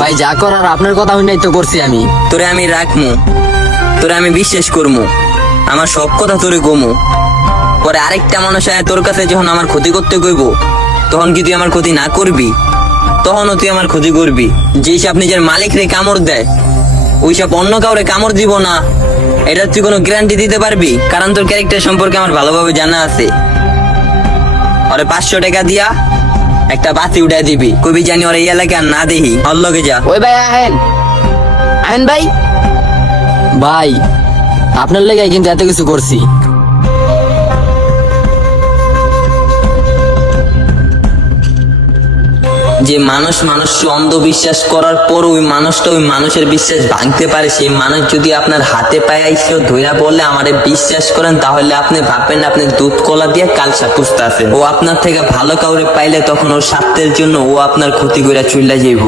ভাই যা করার আপনার কথা শুনেই তো করছি আমি। তোরে আমি রাখমু, তোরে আমি বিশ্বাস করমু, আমার সব কথা তোরে কমু। পরে আরেকটা মানুষ আয় তোর কাছে যখন আমার ক্ষতি করতে কইব, তখন কি তুই আমার ক্ষতি না করবি? তখনও তুই আমার ক্ষতি করবি। যেই সাপ নিজের মালিক রে কামড় দেয়, ওই সাপ অন্য কাউরে কামড় দিব না, এটা তুই কোনো গ্যারান্টি দিতে পারবি? কারণ তোর ক্যারেক্টার সম্পর্কে আমার ভালোভাবে জানা আছে। ওরে 500 টাকা দিয়া একটা বাতি উঠাই দিবি, কবি জানি ওর এই এলাকা না দেখি, ওর লগে যা। ওই ভাই আহেন, আহেন ভাই। ভাই আপনার লেগে কিন্তু এত কিছু করছি। যে মানুষ মানুষকে অন্ধবিশ্বাস করার পর ওই মানুষটা ওই মানুষের বিশ্বাস ভাঙতে পারে, সেই মানুষ যদি আপনার হাতে পায়ে এসে ধইরা বললে আমারে বিশ্বাস করেন, তাহলে আপনি ভাববেন আপনি দুধ কলা দিয়ে কালসা পুষতে আছেন। ও আপনার থেকে ভালো কাউরে পাইলে তখন ওর স্বার্থের জন্য ও আপনার ক্ষতি করে চলে যাইব।